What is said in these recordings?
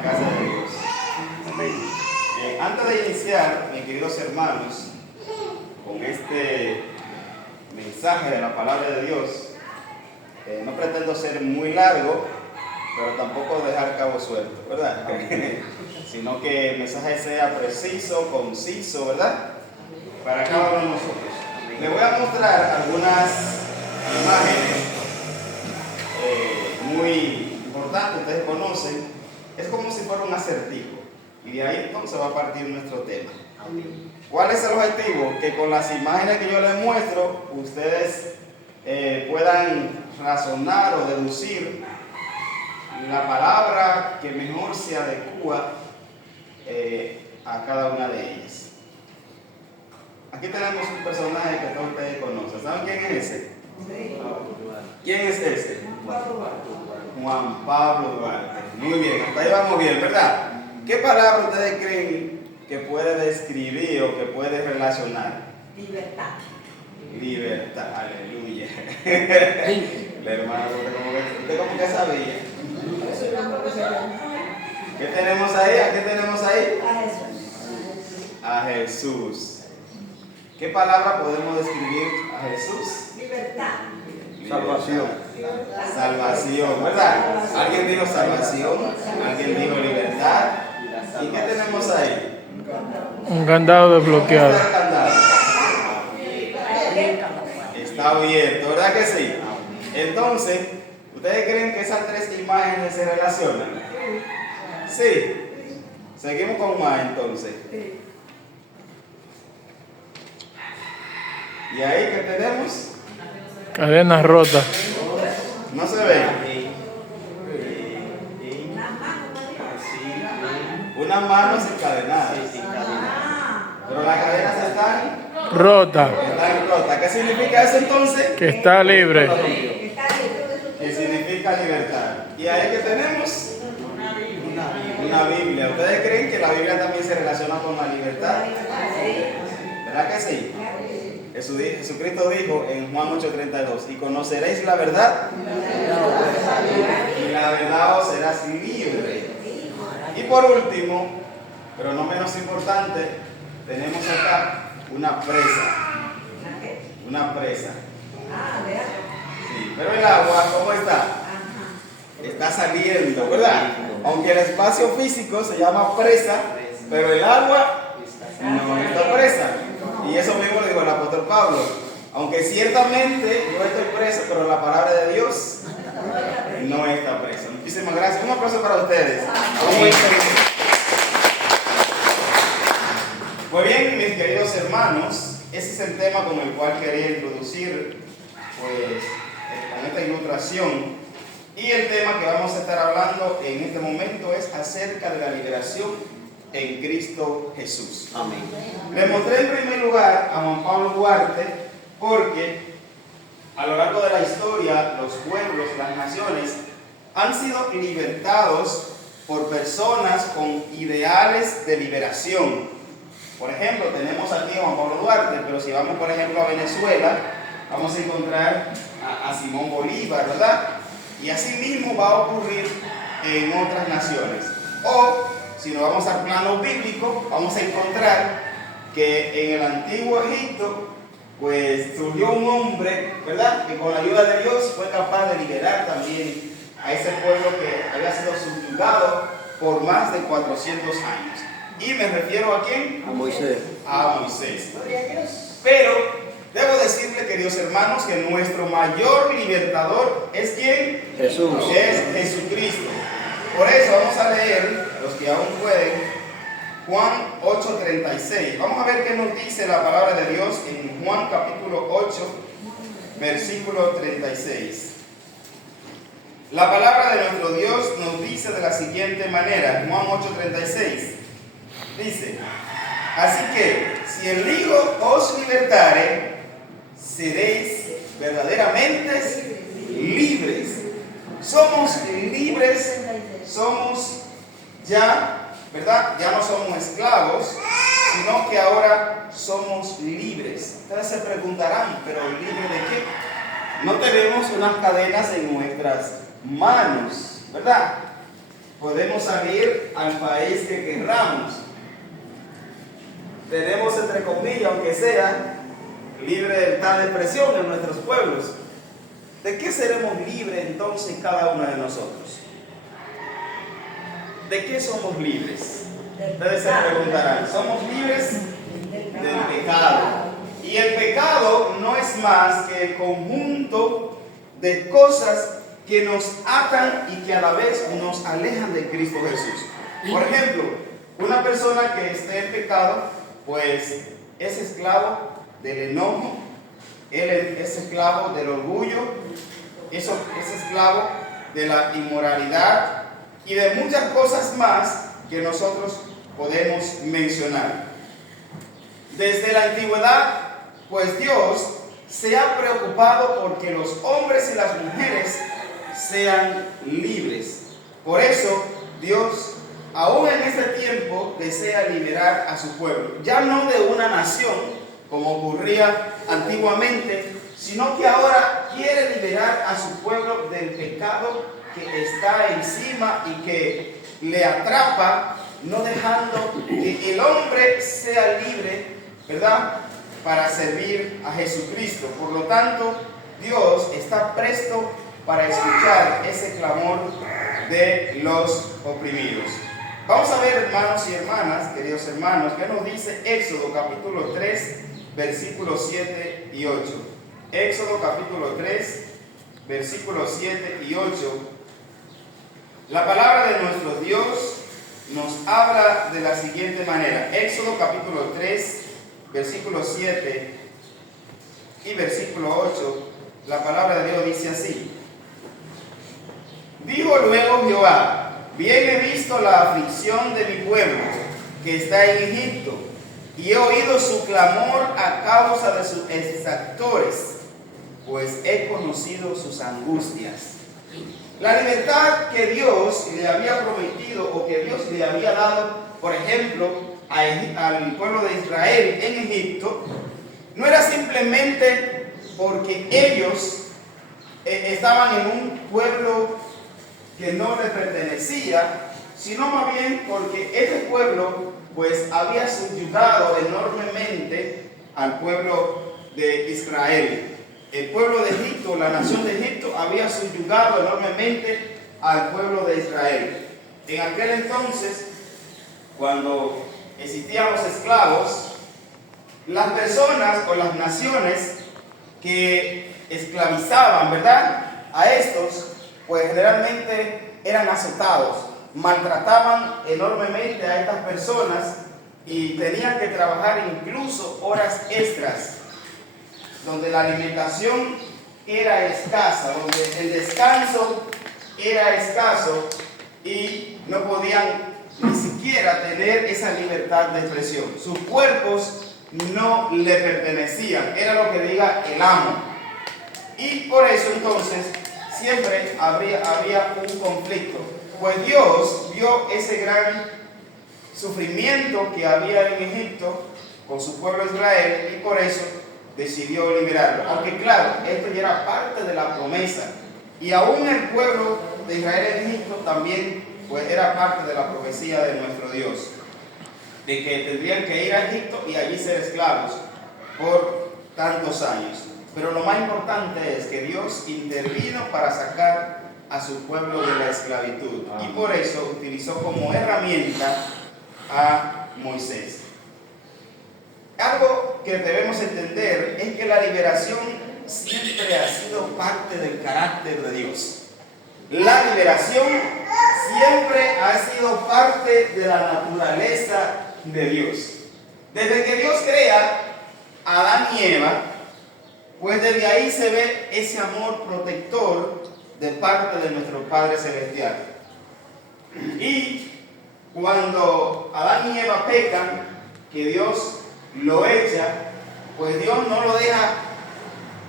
la casa de Dios. Amén. Antes de iniciar, mis queridos hermanos, con este mensaje de la palabra de Dios, no pretendo ser muy largo, pero tampoco dejar cabo suelto, ¿verdad? Sino que el mensaje sea preciso, conciso, ¿verdad? Para cada uno de nosotros. Les voy a mostrar algunas imágenes muy importantes, ustedes conocen. Es como si fuera un acertijo. Y de ahí entonces va a partir nuestro tema. ¿Cuál es el objetivo? Que con las imágenes que yo les muestro, ustedes puedan razonar o deducir la palabra que mejor se adecua a cada una de ellas. Aquí tenemos un personaje que todos ustedes conocen. ¿Saben quién es ese? ¿Quién es ese? Juan Pablo Duarte. Muy bien, hasta ahí vamos bien, ¿verdad? ¿Qué palabra ustedes creen que puede describir o que puede relacionar? Libertad. Libertad, aleluya. La hermana, ¿usted cómo que sabía? ¿Qué tenemos ahí? ¿A qué tenemos ahí? A Jesús. ¿Qué palabra podemos describir a Jesús? Libertad. Salvación. Salvación, ¿verdad? ¿Alguien dijo salvación? ¿Alguien dijo libertad? ¿Y qué tenemos ahí? Un candado desbloqueado. ¿Cómo está el candado? Está abierto, ¿verdad que sí? Entonces, ¿ustedes creen que esas tres imágenes se relacionan? Sí. Seguimos con más entonces. ¿Y ahí qué tenemos? Cadenas rotas. ¿No se ve? Unas manos encadenadas. Pero las cadenas están Rota. rotas. ¿Qué significa eso entonces? Que está libre. Que significa libertad. ¿Y ahí qué tenemos? Una Biblia. ¿Ustedes creen que la Biblia también se relaciona con la libertad? ¿Verdad que sí? Jesucristo dijo en Juan 8:32: y conoceréis la verdad, y la verdad os será libre. Y por último, pero no menos importante, tenemos acá una presa. Una presa. Sí, pero el agua, ¿cómo está? Está saliendo, ¿verdad? Aunque el espacio físico se llama presa, pero el agua no está presa. Y eso mismo lo dijo el apóstol Pablo. Aunque ciertamente yo estoy preso, pero la palabra de Dios no está presa. Muchísimas gracias. Un aplauso para ustedes. Muy bien, mis queridos hermanos, ese es el tema con el cual quería introducir, pues, con esta ilustración. Y el tema que vamos a estar hablando en este momento es acerca de la liberación en Cristo Jesús. Amén. Le mostré en primer lugar a Juan Pablo Duarte porque a lo largo de la historia los pueblos, las naciones han sido libertados por personas con ideales de liberación. Por ejemplo, tenemos aquí a Juan Pablo Duarte, pero si vamos por ejemplo a Venezuela, vamos a encontrar a Simón Bolívar, ¿verdad? Y así mismo va a ocurrir en otras naciones. O si nos vamos al plano bíblico, vamos a encontrar que en el antiguo Egipto, pues surgió un hombre, ¿verdad?, que con la ayuda de Dios fue capaz de liberar también a ese pueblo que había sido subyugado por más de 400 años. Y me refiero a ¿quién? A Moisés. A Moisés. Pero debo decirle, queridos hermanos, que nuestro mayor libertador es ¿quién? Jesús. Es Jesucristo. Por eso vamos a leer, los que aún pueden, Juan 8:36. Vamos a ver qué nos dice la palabra de Dios en Juan capítulo 8, versículo 36. La palabra de nuestro Dios nos dice de la siguiente manera, Juan 8:36. Dice: así que si el Hijo os libertare, seréis verdaderamente libres. Somos libres, somos ya, ¿verdad? Ya no somos esclavos, sino que ahora somos libres. Ustedes se preguntarán, ¿pero libre de qué? No tenemos unas cadenas en nuestras manos, ¿verdad? podemos salir al país que querramos. Tenemos, entre comillas, aunque sea, libertad de expresión en nuestros pueblos. ¿De qué seremos libres entonces cada uno de nosotros? ¿De qué somos libres? Ustedes se preguntarán. Somos libres del pecado. Y el pecado no es más que el conjunto de cosas que nos atan y que a la vez nos alejan de Cristo Jesús. Por ejemplo, una persona que esté en pecado, pues es esclavo del enojo, él es esclavo del orgullo, es esclavo de la inmoralidad y de muchas cosas más que nosotros podemos mencionar. Desde la antigüedad, pues Dios se ha preocupado porque los hombres y las mujeres sean libres. Por eso Dios, aún en este tiempo, desea liberar a su pueblo, ya no de una nación como ocurría antiguamente, sino que ahora quiere liberar a su pueblo del pecado que está encima y que le atrapa, no dejando que el hombre sea libre, ¿verdad?, para servir a Jesucristo. Por lo tanto, Dios está presto para escuchar ese clamor de los oprimidos. Vamos a ver, hermanos y hermanas, queridos hermanos, qué nos dice Éxodo capítulo 3, versículos 7 y 8. Éxodo capítulo 3, versículos 7 y 8. La palabra de nuestro Dios nos habla de la siguiente manera. Éxodo capítulo 3, versículo 7 y versículo 8. La palabra de Dios dice así: dijo luego Jehová, bien he visto la aflicción de mi pueblo que está en Egipto, y he oído su clamor a causa de sus exactores, pues he conocido sus angustias. La libertad que Dios le había prometido o que Dios le había dado, por ejemplo, al pueblo de Israel en Egipto, no era simplemente porque ellos estaban en un pueblo que no le pertenecía, sino más bien porque este pueblo pues había subyugado enormemente al pueblo de Israel. El pueblo de Egipto, la nación de Egipto, había subyugado enormemente al pueblo de Israel. En aquel entonces, cuando existían los esclavos, las personas o las naciones que esclavizaban, ¿verdad?, a estos, pues generalmente eran azotados, maltrataban enormemente a estas personas y tenían que trabajar incluso horas extras, donde la alimentación era escasa, donde el descanso era escaso y no podían ni siquiera tener esa libertad de expresión. Sus cuerpos no le pertenecían, era lo que diga el amo. Y por eso entonces siempre había un conflicto, pues Dios vio ese gran sufrimiento que había en Egipto con su pueblo Israel y por eso decidió liberarlo. Aunque claro, esto ya era parte de la promesa y aún el pueblo de Israel en Egipto también pues era parte de la profecía de nuestro Dios, de que tendrían que ir a Egipto y allí ser esclavos por tantos años. Pero lo más importante es que Dios intervino para sacar a su pueblo de la esclavitud y por eso utilizó como herramienta a Moisés. Algo que debemos entender es que la liberación siempre ha sido parte del carácter de Dios. La liberación siempre ha sido parte de la naturaleza de Dios. Desde que Dios crea a Adán y Eva, pues desde ahí se ve ese amor protector de parte de nuestro Padre Celestial. Y cuando Adán y Eva pecan, que Dios lo echa, pues Dios no lo deja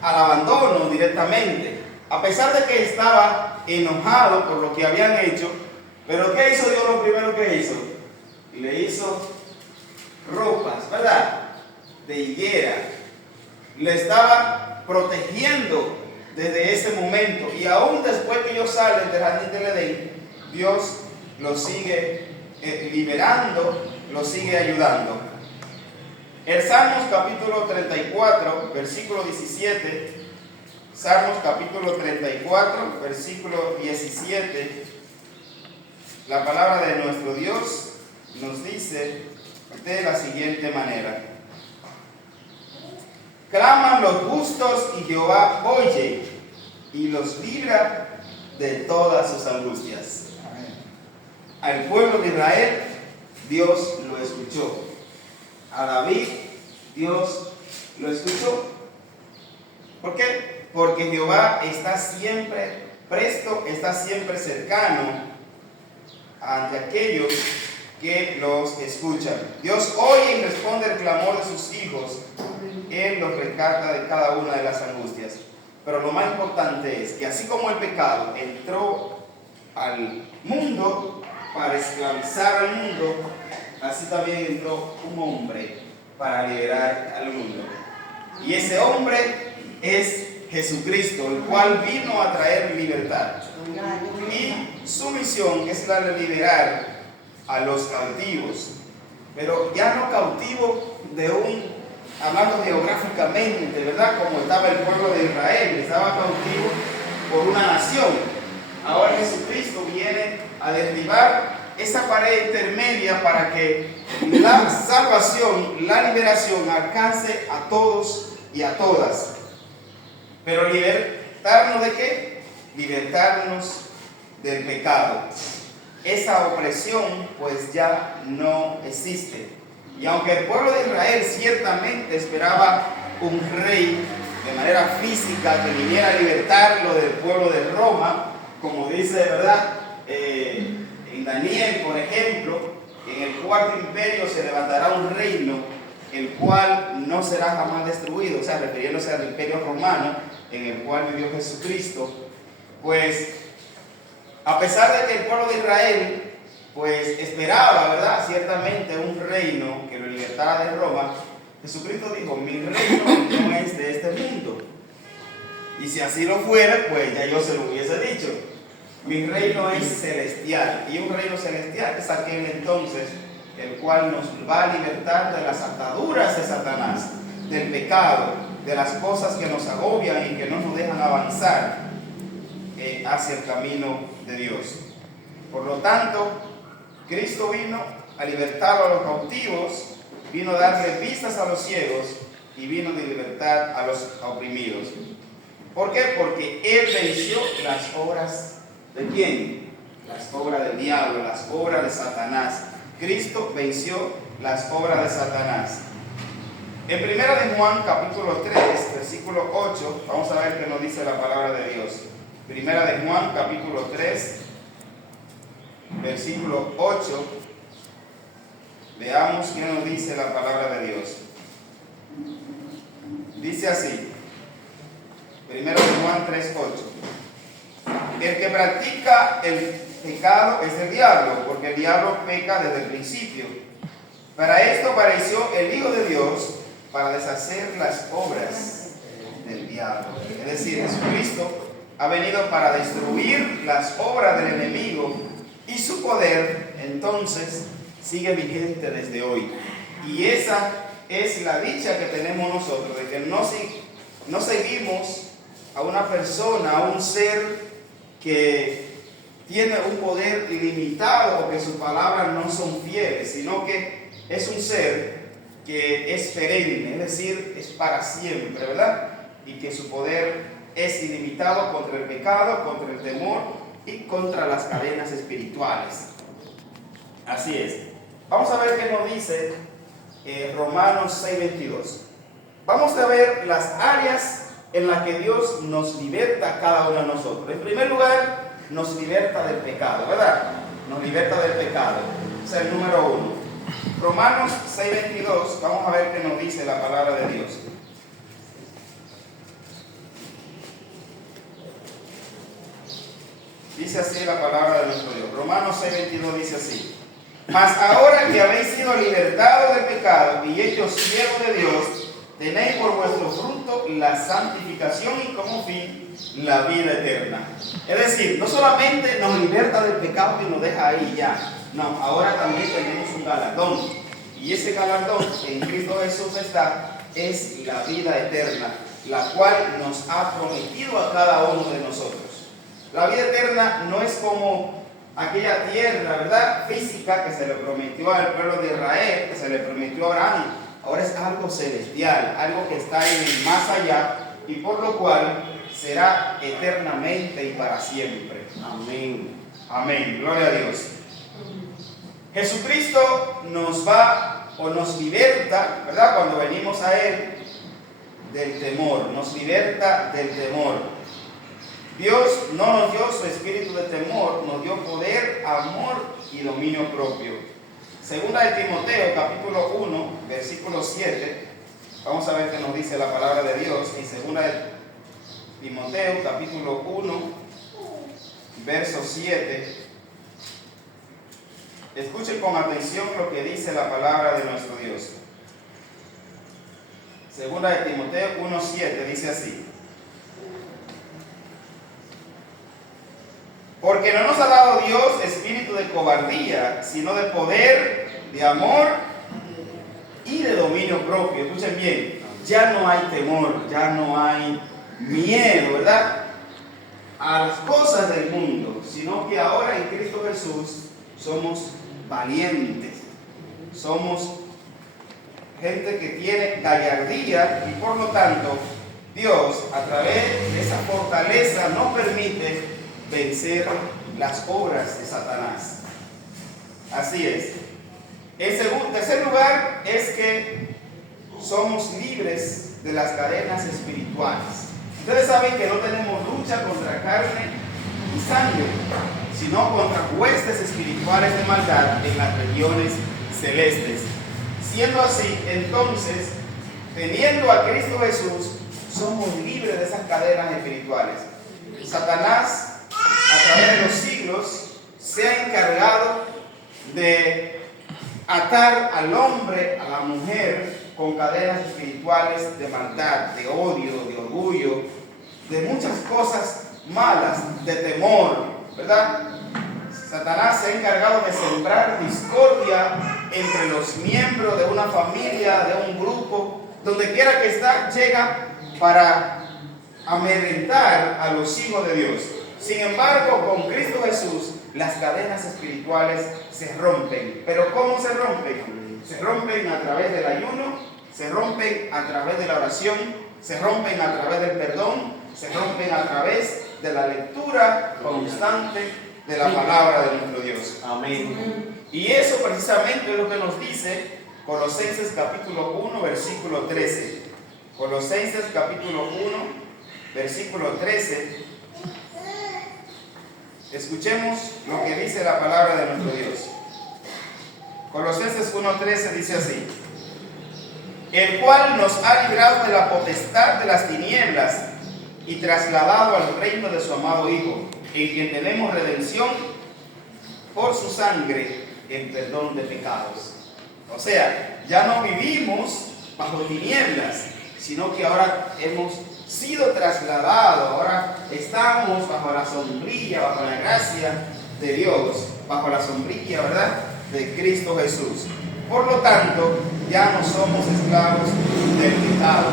al abandono directamente, a pesar de que estaba enojado por lo que habían hecho. Pero ¿qué hizo Dios? Lo primero que hizo, le hizo ropas, ¿verdad?, de higuera. Le estaba protegiendo desde ese momento, y aún después que ellos salen del jardín del Edén, Dios los sigue liberando, los sigue ayudando. El Salmos capítulo 34, versículo 17, Salmos capítulo 34, versículo 17, la palabra de nuestro Dios nos dice de la siguiente manera: claman los justos y Jehová oye y los libra de todas sus angustias. Al pueblo de Israel Dios lo escuchó. A David Dios lo escuchó. ¿Por qué? Porque Jehová está siempre presto, está siempre cercano ante aquellos que los escuchan. Dios oye y responde el clamor de sus hijos. Él los rescata de cada una de las angustias. Pero lo más importante es que así como el pecado entró al mundo para esclavizar al mundo, así también entró un hombre para liberar al mundo. Y ese hombre es Jesucristo, el cual vino a traer libertad. Y su misión es la de liberar a los cautivos, pero ya no cautivo de hablando geográficamente, ¿verdad? Como estaba el pueblo de Israel, estaba cautivo por una nación. Ahora Jesucristo viene a derribar esa pared intermedia para que la salvación, la liberación alcance a todos y a todas. Pero libertarnos ¿de qué? Libertarnos del pecado. Esa opresión pues ya no existe. Y aunque el pueblo de Israel ciertamente esperaba un rey de manera física que viniera a libertarlo del pueblo de Roma, como dice, ¿verdad? En Daniel, por ejemplo, en el cuarto imperio se levantará un reino, el cual no será jamás destruido, o sea, refiriéndose al imperio romano, en el cual vivió Jesucristo. Pues, a pesar de que el pueblo de Israel pues esperaba, ¿verdad?, ciertamente un reino que lo libertara de Roma, Jesucristo dijo: mi reino no es de este mundo. Y si así lo fuera, pues ya yo se lo hubiese dicho. Mi reino es celestial. Y un reino celestial es aquel entonces el cual nos va a libertar de las ataduras de Satanás, del pecado, de las cosas que nos agobian y que no nos dejan avanzar hacia el camino de Dios. Por lo tanto, Cristo vino a libertar a los cautivos, vino a darle vistas a los ciegos y vino a libertar a los oprimidos. ¿Por qué? Porque Él venció las obras ¿de quién? Las obras del diablo, las obras de Satanás. Cristo venció las obras de Satanás. En 1 de Juan capítulo 3, versículo 8, vamos a ver qué nos dice la palabra de Dios. 1 de Juan capítulo 3, versículo 8, veamos qué nos dice la palabra de Dios. Dice así, 1 de Juan 3, 8. El que practica el pecado es el diablo, porque el diablo peca desde el principio. Para esto apareció el Hijo de Dios, para deshacer las obras del diablo. Es decir, Jesucristo ha venido para destruir las obras del enemigo, y su poder entonces sigue vigente desde hoy. Y esa es la dicha que tenemos nosotros, de que no seguimos a una persona, a un ser que tiene un poder ilimitado o que sus palabras no son fieles, sino que es un ser que es perenne, es decir, es para siempre, ¿verdad? Y que su poder es ilimitado contra el pecado, contra el temor y contra las cadenas espirituales. Así es. Vamos a ver qué nos dice Romanos 6:22. Vamos a ver las áreas en las que Dios nos liberta a cada uno de nosotros. En primer lugar, nos liberta del pecado, ¿verdad? Nos liberta del pecado. Es el número 1. Romanos 6:22, vamos a ver qué nos dice la palabra de Dios. Dice así la palabra de nuestro Dios. Romanos 6:22 dice así: mas ahora que habéis sido libertados del pecado y hechos siervos de Dios, tenéis por vuestro fruto la santificación y como fin la vida eterna. Es decir, no solamente nos liberta del pecado y nos deja ahí ya, no, ahora también tenemos un galardón. Y ese galardón que en Cristo Jesús es la vida eterna, la cual nos ha prometido a cada uno de nosotros. La vida eterna no es como aquella tierra, ¿verdad?, física que se le prometió al pueblo de Israel, que se le prometió a Abraham. Ahora es algo celestial, algo que está en el más allá y por lo cual será eternamente y para siempre. Amén. Amén. Gloria a Dios. Jesucristo nos va o nos liberta, ¿verdad?, cuando venimos a Él, del temor. Nos liberta del temor. Dios no nos dio su espíritu de temor, nos dio poder, amor y dominio propio. Segunda de Timoteo, capítulo 1, versículo 7. Vamos a ver qué nos dice la palabra de Dios. En segunda de Timoteo, capítulo 1, verso 7. Escuchen con atención lo que dice la palabra de nuestro Dios. Segunda de Timoteo 1, 7 dice así: porque no nos ha dado Dios espíritu de cobardía, sino de poder, de amor y de dominio propio. Escuchen bien, ya no hay temor, ya no hay miedo, ¿verdad?, a las cosas del mundo, sino que ahora en Cristo Jesús somos valientes, somos gente que tiene gallardía y por lo tanto Dios a través de esa fortaleza nos permite vencer las obras de Satanás. Así es. En tercer lugar es que somos libres de las cadenas espirituales. Ustedes saben que no tenemos lucha contra carne y sangre, sino contra huestes espirituales de maldad en las regiones celestes. Siendo así, entonces, teniendo a Cristo Jesús, somos libres de esas cadenas espirituales. Satanás, a través de los siglos, se ha encargado de atar al hombre, a la mujer, con cadenas espirituales de maldad, de odio, de orgullo, de muchas cosas malas, de temor, ¿verdad? Satanás se ha encargado de sembrar discordia entre los miembros de una familia, de un grupo, donde quiera que está, llega para amedrentar a los hijos de Dios. Sin embargo, con Cristo Jesús, las cadenas espirituales se rompen. ¿Pero cómo se rompen? Se rompen a través del ayuno, se rompen a través de la oración, se rompen a través del perdón, se rompen a través de la lectura constante de la palabra de nuestro Dios. Amén. Y eso precisamente es lo que nos dice Colosenses capítulo 1, versículo 13. Colosenses capítulo 1, versículo 13. Escuchemos lo que dice la palabra de nuestro Dios. Colosenses 1:13 dice así: el cual nos ha librado de la potestad de las tinieblas y trasladado al reino de su amado Hijo, en quien tenemos redención por su sangre, en perdón de pecados. O sea, ya no vivimos bajo tinieblas, sino que ahora hemos sido trasladados, ahora estamos bajo la sombrilla, bajo la gracia de Dios, bajo la sombrilla, ¿verdad?, de Cristo Jesús. Por lo tanto, ya no somos esclavos del pecado,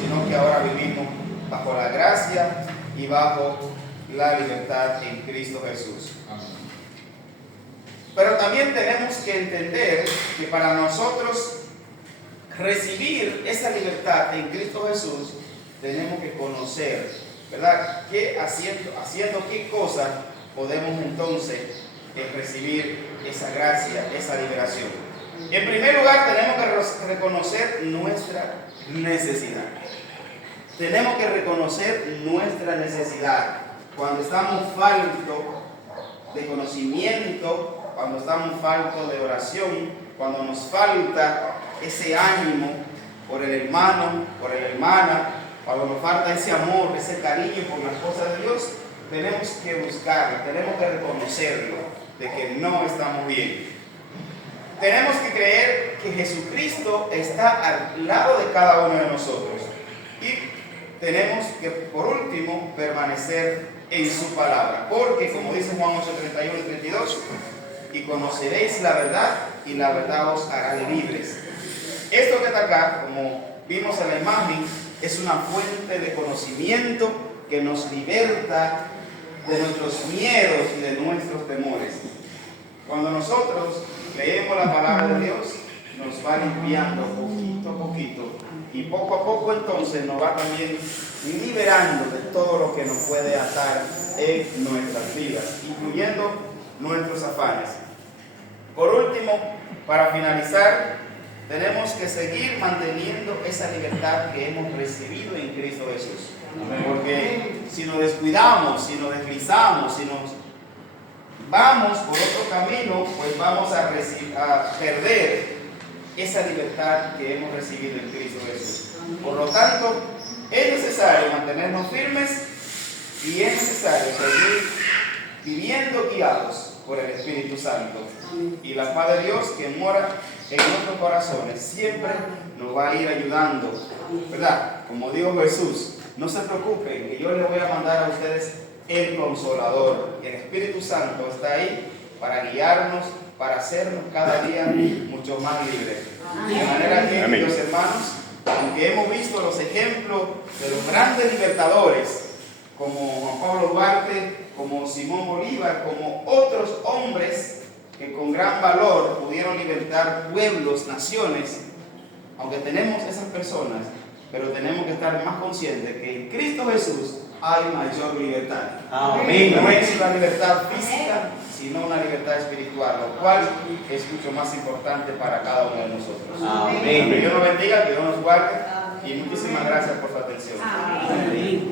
sino que ahora vivimos bajo la gracia y bajo la libertad en Cristo Jesús. Pero también tenemos que entender que para nosotros recibir esa libertad en Cristo Jesús, tenemos que conocer, ¿verdad?, que haciendo qué cosa podemos entonces recibir esa gracia, esa liberación. En primer lugar, tenemos que reconocer nuestra necesidad. Tenemos que reconocer nuestra necesidad. Cuando estamos faltos de conocimiento, cuando estamos faltos de oración, cuando nos falta ese ánimo por el hermano, por la hermana, cuando nos falta ese amor, ese cariño por las cosas de Dios, tenemos que buscarlo, tenemos que reconocerlo, de que no estamos bien. tenemos que creer que Jesucristo está al lado de cada uno de nosotros. Y tenemos que, por último, permanecer en su palabra. Porque, como dice Juan 8, 31 y 32, y conoceréis la verdad, y la verdad os hará libres. Esto que está acá, como vimos en la imagen, es una fuente de conocimiento que nos liberta de nuestros miedos y de nuestros temores. Cuando nosotros leemos la palabra de Dios, nos va limpiando poquito a poquito, y poco a poco entonces nos va también liberando de todo lo que nos puede atar en nuestras vidas, incluyendo nuestros afanes. Por último, para finalizar, tenemos que seguir manteniendo esa libertad que hemos recibido en Cristo Jesús. Porque si nos descuidamos, si nos deslizamos, si nos vamos por otro camino, pues vamos a perder esa libertad que hemos recibido en Cristo Jesús. Por lo tanto, es necesario mantenernos firmes y es necesario seguir viviendo guiados por el Espíritu Santo. Y la paz de Dios que mora en nuestros corazones siempre nos va a ir ayudando, ¿verdad? Como dijo Jesús, no se preocupen, que yo les voy a mandar a ustedes el Consolador. El Espíritu Santo está ahí para guiarnos, para hacernos cada día mucho más libres. De manera que, queridos hermanos, aunque hemos visto los ejemplos de los grandes libertadores, como Juan Pablo Duarte, como Simón Bolívar, como otros hombres que con gran valor pudieron libertar pueblos, naciones, aunque tenemos esas personas, pero tenemos que estar más conscientes que en Cristo Jesús hay mayor libertad. Amén. No es una libertad física, sino una libertad espiritual, lo cual es mucho más importante para cada uno de nosotros. Amén. Que Dios nos bendiga, que Dios nos guarde, y muchísimas gracias por su atención. Amén.